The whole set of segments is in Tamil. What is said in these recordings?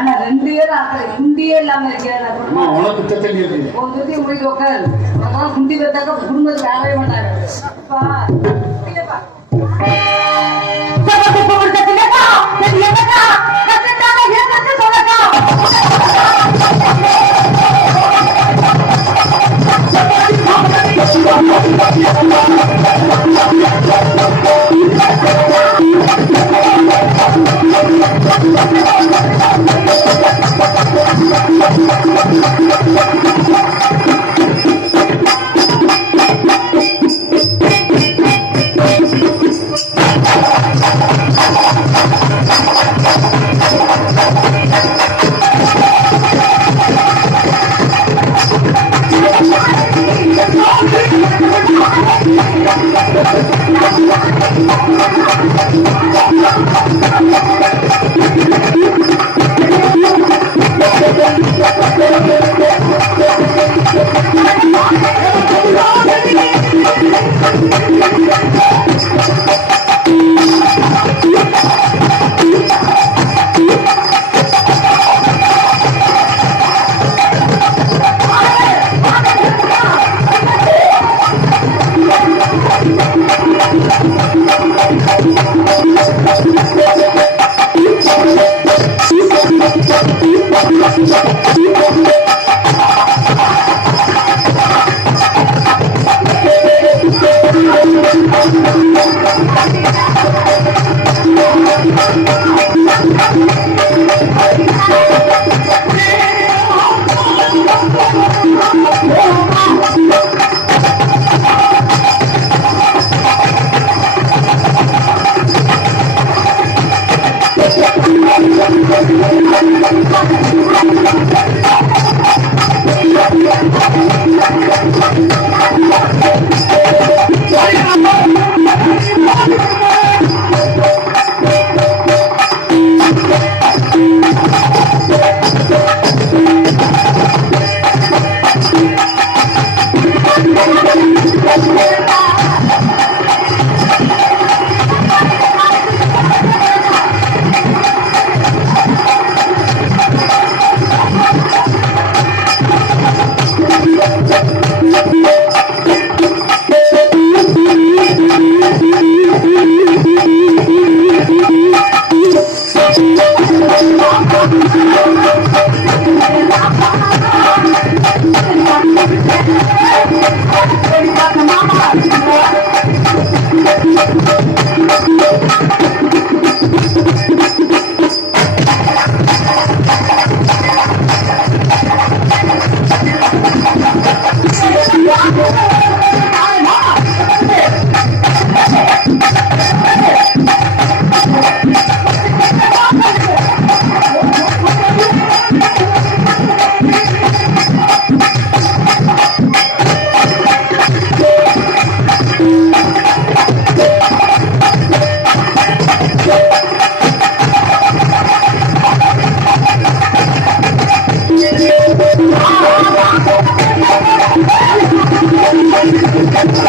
ஆனா ரெண்டு பேரும் அக்கறை குண்டியே இல்லாம அம்மா உனக்கு தத்தல் இருக்கு. ஒரு சுத்தி போயிட்டு உட்காரு அதான் குண்டி வைத்தாக்க குடும்பத்துக்கு ஆகவே மாட்டாங்க. Thank you.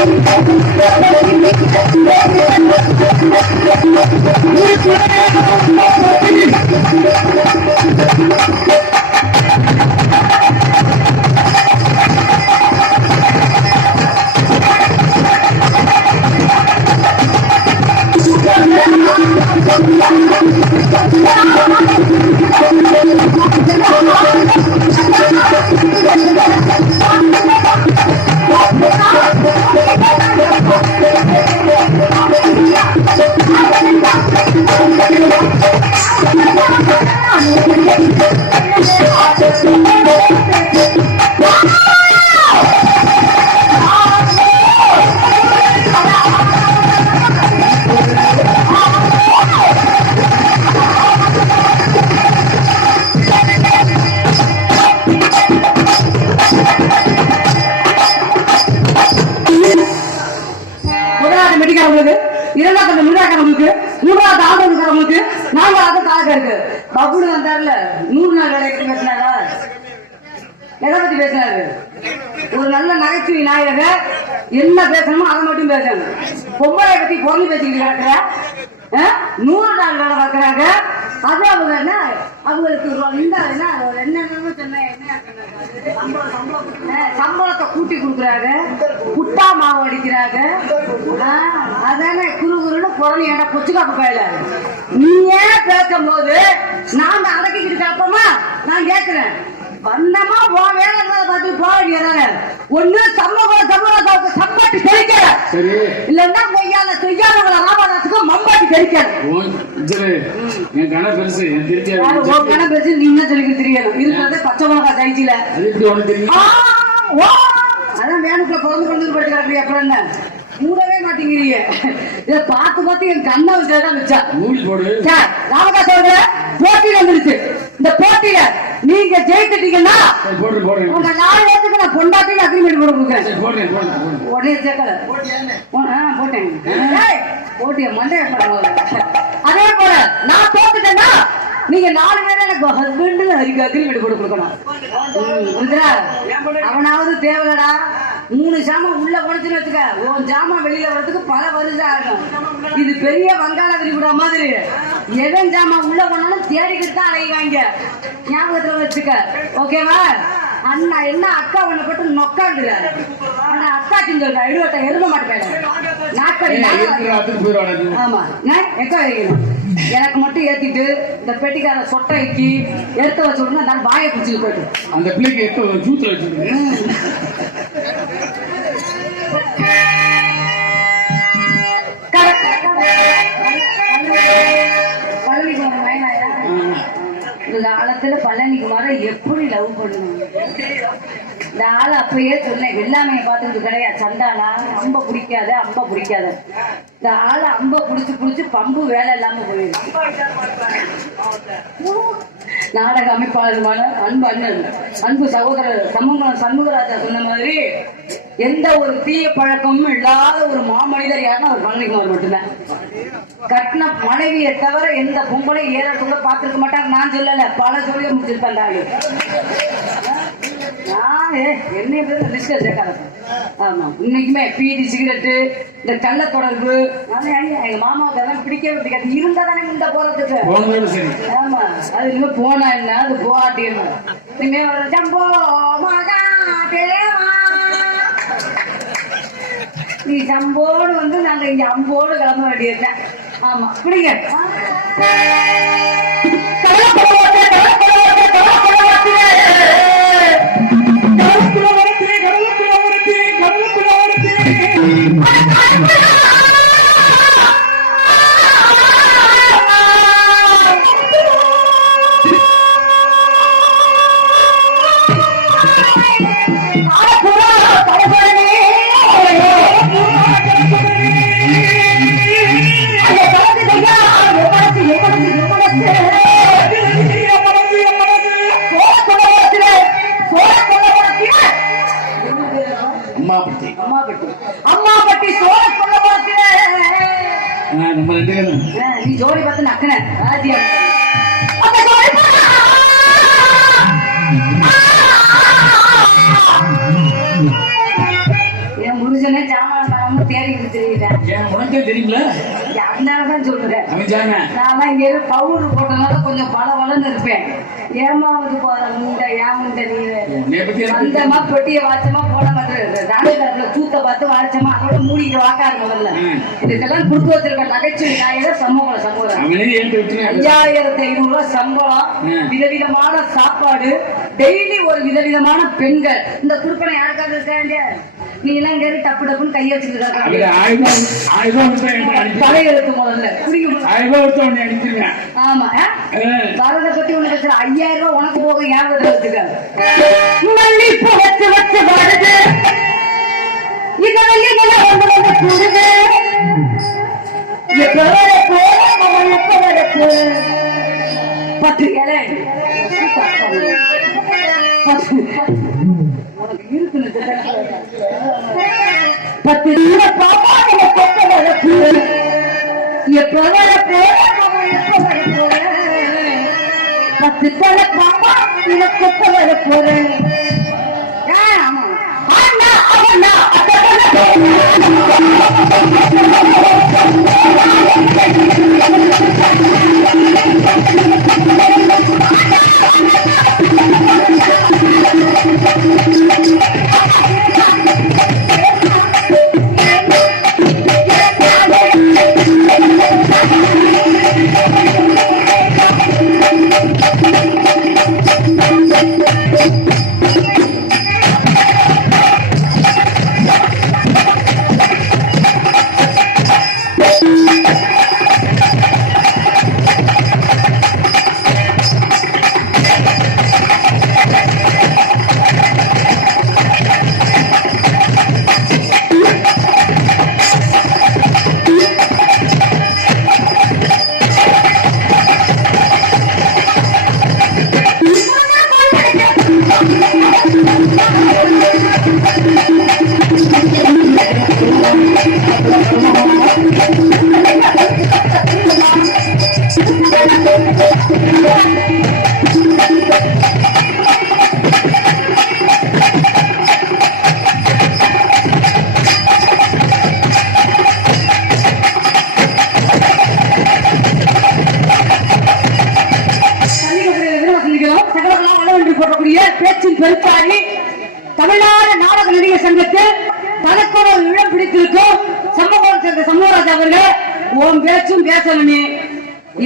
Thank you. பேசினாரு ஒரு நல்ல நகைச்சுவை நாயகர். என்ன பேசணுமோ அதை மட்டும் பேசணும். பொம்பளை பத்தி குறைஞ்சு பேசிக்கிட்டு கிடக்குற நூறு நாள் வேலை பார்க்கறாங்க. அது அவங்க என்ன? அவங்களுக்கு இந்த என்ன? என்ன சம்பளத்தை கூட்டி கொடுக்குறாங்க புட்டா மாவு அடிக்கிறாங்க. அதானே குரு குருன்னு குரல் ஏன்டா கொச்சுக்காப்பு கையில நீ ஏன் பேசும்போது நான் அடக்கிக்கிட்டு கேட்போமா நான் கேட்கிறேன் வந்தமா உன் வேலை பார்த்து போக வேண்டியதானே ஒண்ணு சம்பவம் சம்பவம் சம்பாட்டி தெரிக்கிற சரி. இல்லன்னா மெய்யால செய்யாதவங்கள ராமதாசுக்கு மம்பாட்டி தெரிக்கிற என் கண பெருசு என் திருச்சி உன் கணக்கு வச்சு நீ என்ன சொல்லிக்க தெரியணும் இருக்கிறது பச்சை மிளகா ஓ, அதான் வேனுக்குள்ள குழந்தை குழந்தை கிடக்குறீ அப்புறம் என்ன? மூடவே மாட்டேங்கிறீங்க. இதை பார்த்து பார்த்து என் கண்ணை வச்சுதான் வச்சா. சார் ராமதாஸ் அவர்களே போட்டியில வந்துருச்சு. இந்த போட்டியில நீங்க ஜெயிச்சிட்டீங்கன்னா போடு உங்க நாலு பேத்துக்கு நான் பொண்டாட்டின்னு அக்ரிமெண்ட் போட கொடுக்குறேன். உடனே சேர்க்கல போட்டேன். ஏய், போட்டிய மண்டைய அதே போல நான் தோத்துட்டேன்னா நீங்க நாலு பேரும் எனக்கு ஹஸ்பண்ட் அதுக்கு அக்ரிமெண்ட் போட்டு கொடுக்கணும்? அவனாவது தேவையில்லடா மூணு ஜாமான் உள்ள போனச்சுன்னு வச்சுக்க உன் ஜாமான் வெளியில வரதுக்கு பல வருஷம் ஆகும். இது பெரிய வங்காள விரிகுடா மாதிரி. எதன் ஜாமான் உள்ள போனாலும் தேடிக்கிட்டு தான் அலைவாங்க ஞாபகத்துல வச்சுக்க. ஓகேவா? அண்ணா என்ன அக்கா உன்னை போட்டு நொக்காண்டுல ஆனா அக்கா சொல்ற எழுவட்ட எரும மாட்டேன் நாட்கள் ஏய், இருக்கிற அதுக்கு போயிடுவாடா நீ. ஆமா. எக்க வைக்கணும். எனக்கு மட்டும் ஏத்திட்டு இந்த பெட்டிக்கார சொட்டைக்கு எடுத்து வச்சு விடுங்க நான் வாயை பிடிச்சிட்டு போயிட்டு. அந்த பிள்ளைக்கு எப்ப ஜூத்துல வச்சிருக்கு பத்துல காலத்துல பழனிக்குமார எப்படி லவ் பண்ணுவாங்க? இந்த ஆள் அப்பயே சொன்னேன் வெள்ளாமையை பார்த்தது கிடையாது சந்தானா அம்ப பிடிக்காத அம்ப பிடிக்காத. இந்த ஆள் அம்ப புடிச்சு புடிச்சு பம்பு வேலை இல்லாம போயிருக்கு நாடக அமைப்பாளருமான அன்பு அண்ணன் அன்பு சகோதரர் சமூகம் சண்முகராஜா சொன்ன மாதிரி எந்த ஒரு தீய பழக்கமும் இல்லாத ஒரு மாமனிதர் யாருன்னா அவர் பழனிக்குமார் மட்டும்தான். கட்டின மனைவியை தவிர எந்த பொம்பளை ஏறக்குள்ள பார்த்திருக்க மாட்டாங்க நான் சொல்லல பல சொல்லி முடிச்சிருப்பேன் என்னைய பேர் சேர்க்காத ஆமா இன்னைக்குமே பீடி சிகரெட்டு இந்த கள்ள தொடர்பு எங்க மாமாவுக்கு அதெல்லாம் பிடிக்கவே பிடிக்காது. இருந்தா தானே இந்த போறதுக்கு. ஆமா அது இனிமே போனா என்ன? அது போகாட்டி என்ன இனிமே வர ஜம்போ மகா தேவா நீ சம்போடு வந்து நாங்க இங்க அம்போடு கிளம்ப வேண்டியதுதான் ஆமா பிடிங்க நீ ஜோடி பார்த்து நக்கன. என் முருகனே ஜாமான் நாம தேடி கொடுத்துருக்கேன் ஏன் உனக்கே தெரியுங்களா அதனாலதான் சொல்றேன். நாம இங்க பவுடர் போட்டனால கொஞ்சம் பல வளர்ந்து இருப்பேன். ஏமாவது போற முண்டை ஏன் முண்டை நீ வந்தமா பெட்டிய வாச்சமா மாதிரி ராணுவத்துல தூத்த பார்த்து வாச்சமா அதோட மூடிட்டு வாக்காரு முதல்ல. ம். இதுக்கெல்லாம் கொடுத்து வச்சிருக்க நகைச்சுவை சமூகம் ஐயாயிரத்தி ஐநூறு ரூபாய் சம்பளம். விதவிதமான சாப்பாடு டெய்லி ஒரு விதவிதமான பெண்கள். இந்த யாருக்காவது இருக்காங்க நீ எல்லாம் டப்பு டப்புன்னு அவரு வச்சுட்டு ஆயிரம் ஆயிரம் தலையெழுத்து முதல்ல. ஆயிரம் அனுப்பிடுவேன் ஆமா. வரத பத்தி பேசுற. ஐயாயிரம் ரூபாய் உனக்கு போக ஞாபகத்துல வச்சுக்க. வச்சு வச்சு வருது இது வெள்ளி மலை பத்து இலை உனக்கு இருக்குன்னு பத்து பாப்பா நம்ம கொத்த போறேன் எப்ப வர போறேன் எப்ப வர பத்து தலை பாப்பா வர போறேன். போடக்கூடிய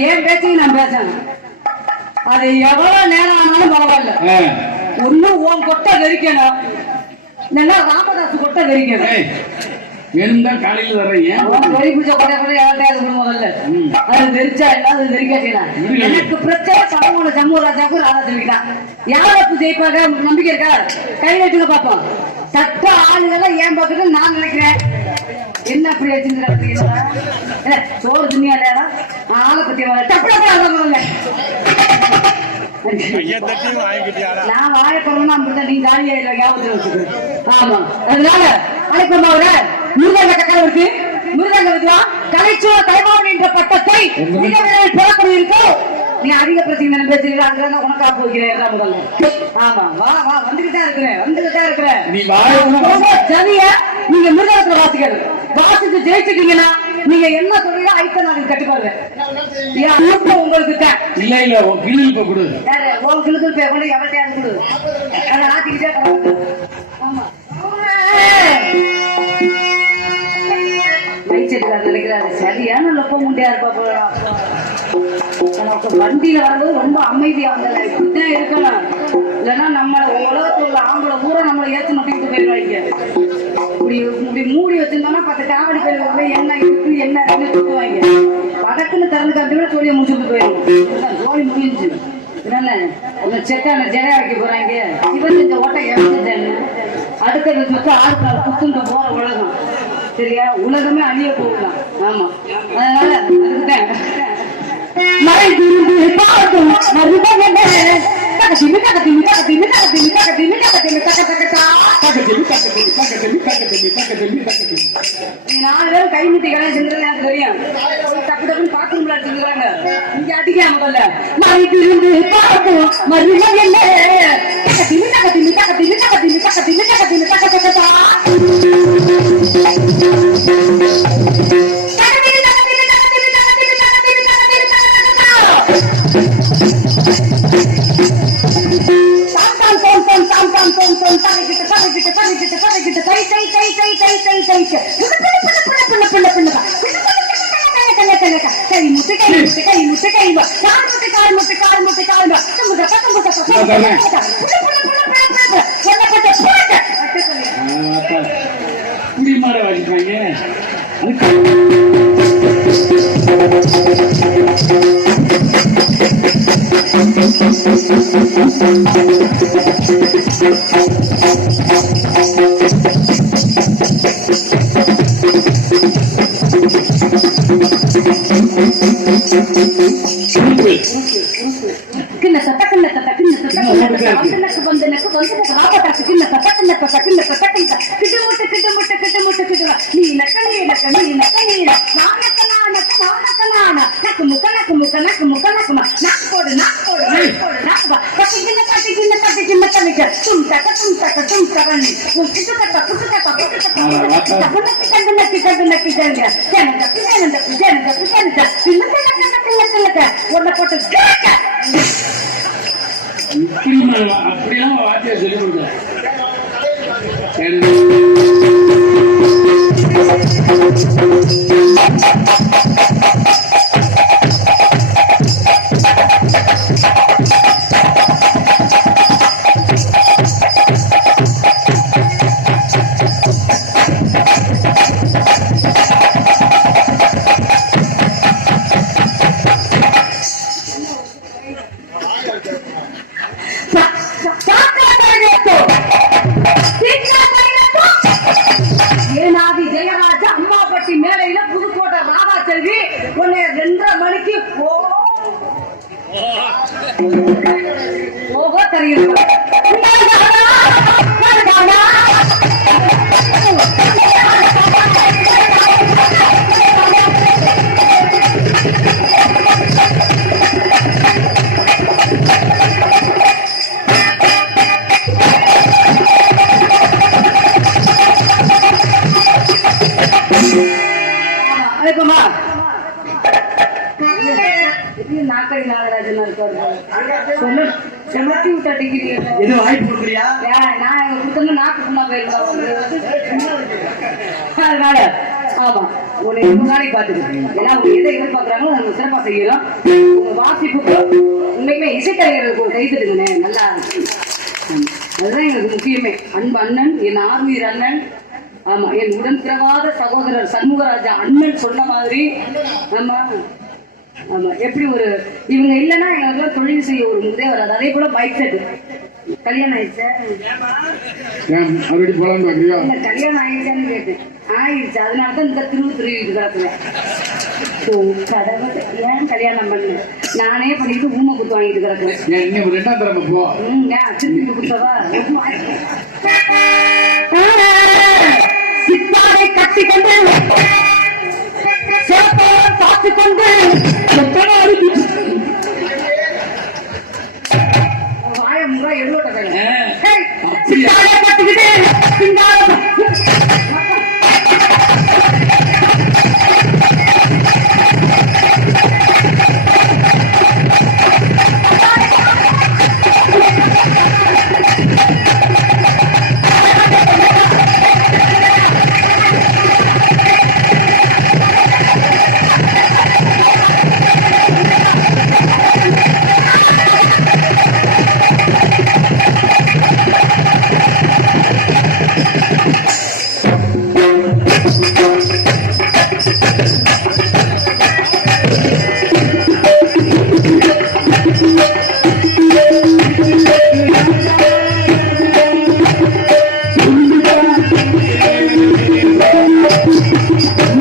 என் பேச்சையும் நான் பேசணும் அது எவ்வளவு நேரம் ஆனாலும் பரவாயில்ல. ஒண்ணு உன் கொட்டை வெறிக்கணும். இல்லைன்னா ராமதாஸ் கொட்டை வெறிக்கணும். வேணும்தான் காலையில வர்றீங்க. பிடிச்ச கொட்டை கூட யார்ட்டையாவது கொடு முதல்ல. ம். அது வெறிச்சா இல்ல அது வெறிக்காட்டினா. எனக்கு பிரச்சனை சமூக சமூகராஜாக்கும் ராதாதேவிதான் யாருக்கு ஜெயிப்பாங்க? உங்களுக்கு நம்பிக்கை இருக்கா? கை வச்சுக்க பாப்போம் சட்ட ஆளுகளை ஏன் பக்கத்துல நான் நினைக்கிறேன். என்ன அப்படி வச்சுருந்தா சோறு துணியா இல்லையா ஆளை பத்தி நான் வாழைப்பழம்னா அப்படிதான் நீ காலியா இல்ல ஞாபகத்துல வச்சுக்க. ஆமா. அதனால அழைப்போம் அவர முருகங்க கக்கா இருக்கு. முருகங்க இருக்குவா கலைச்சுவ தைவான் என்ற பட்டத்தை மிக விரைவில் பெறக்கூடிய இருக்கோ? நீ அதிக பிரச்சனை பேசுறீங்க? அங்க உனக்கா போகிறேன் முதல்ல. ஆமா. வா வா வந்துகிட்டே இருக்கிறேன் வந்துகிட்டே இருக்கிறேன். நீங்க மிருகத்துல வாசிக்கிறது வாசிச்சு ஜெயிச்சுட்டீங்கன்னா நீங்க என்ன சொல்றீங்க ஐத்த நான் கட்டுப்பாடுறேன் என் அனுப்ப உங்களுக்கு இல்ல இல்ல உன் கிளி இப்ப கொடு? உன் கிளுக்கு போய் கொண்டு எவர்கிட்டயாவது கொடு. அதை கிடக்கு. ஆமா. நினைக்கிறாரு, சரியான லொப்ப முண்டையா இருப்பா வண்டியில வரும்போது ரொம்ப அமைதியா வந்தல இப்படிதான் இருக்கணும் இல்லைன்னா நம்ம உலகத்துல உள்ள ஆம்பளை பூரா நம்மளை ஏத்து போயிருவாங்க இப்படி இப்படி மூடி வச்சிருந்தோம்னா பத்து காவடி பேர் என்ன இருக்கு என்ன இருக்குன்னு சுத்துவாங்க படக்குன்னு திறந்து காட்டி சோழியை முடிச்சுட்டு போயிடும் இதுதான் சோழி முடிஞ்சு என்னென்ன செட்டான ஜெய வைக்க போறாங்க இவன் இந்த ஓட்டை இறந்துட்டேன்னு அடுத்தது சுத்த ஆறு குத்துண்டு போற உலகம் சரியா உலகமே அழிய போகலாம் ஆமா அதனால அதுக்குதான் மறை திருந்து பார்க்கும் மருமகனே தகதிமி தகதிமி தகதிமி தகதிமி தகதிமி தகதிமி நாலு பேரும் கை முட்டி கடை செஞ்சது எனக்கு தெரியும் டப்பு டப்புன்னு பாத்ரூம்ல அடிச்சுக்கிறாங்க இங்க அடிக்க முதல்ல முட்டை கை முட்டை கை முட்டை கை கால் முட்டை கால் முட்டை கால் முட்டை கால் முட்டு கிண்ண தட்ட அப்படிலாம் வார்த்தையை சொல்லி கொடுக்குறேன் ராதா உன்னை ரெண்டரை மணிக்கு போ போக தெரியும் செமத்தி வாய்ப்பு கொடுக்குறியா? நான் எங்க கொடுத்தோம்னா நாக்கு சும்மா போயிருந்தா அதனால ஆமா உன்னை முன்னாடி நாளைக்கு பாத்துக்கிறேன் ஏன்னா உங்க எதை எதிர்பார்க்கறாங்களோ நம்ம சிறப்பா செய்யறோம் உங்க வாசிப்புக்கு உண்மையுமே இசைக்கலைஞர்களுக்கு ஒரு கை நல்லா அதுதான் எனக்கு முக்கியமே. அன்பு அண்ணன் என் ஆர்வீர் அண்ணன் ஆமா என் உடன் பிறவாத சகோதரர் சண்முகராஜா அண்ணன் சொன்ன மாதிரி ஆமா ஆமா எப்படி ஒரு இவங்க இல்லைன்னா எங்களுக்கு தொழில் செய்ய ஒரு முதே வராது. அதே போல பைக் செட் கல்யாணம் ஆயிடுச்சா? கல்யாணம் ஆயிடுச்சான்னு கேட்டேன். ஆயிடுச்சு. அதனால தான் இந்த திருவு திருவிட்டு கிடக்குறேன் ஓ, கடவுள் ஏன் கல்யாணம் பண்ணு நானே பண்ணிட்டு ஊமை குத்து வாங்கிட்டு கிடக்குறேன் ரெண்டாம் தடவை போ. ம், ஏன் திருப்பி குத்தவா சித்தாரை கட்டிக்கொண்டு சிறப்போடு பார்த்துக்கொண்டு வாய முறை எழுவட்ட சித்தாரை கட்டிக்கிட்டு சிந்தாரம்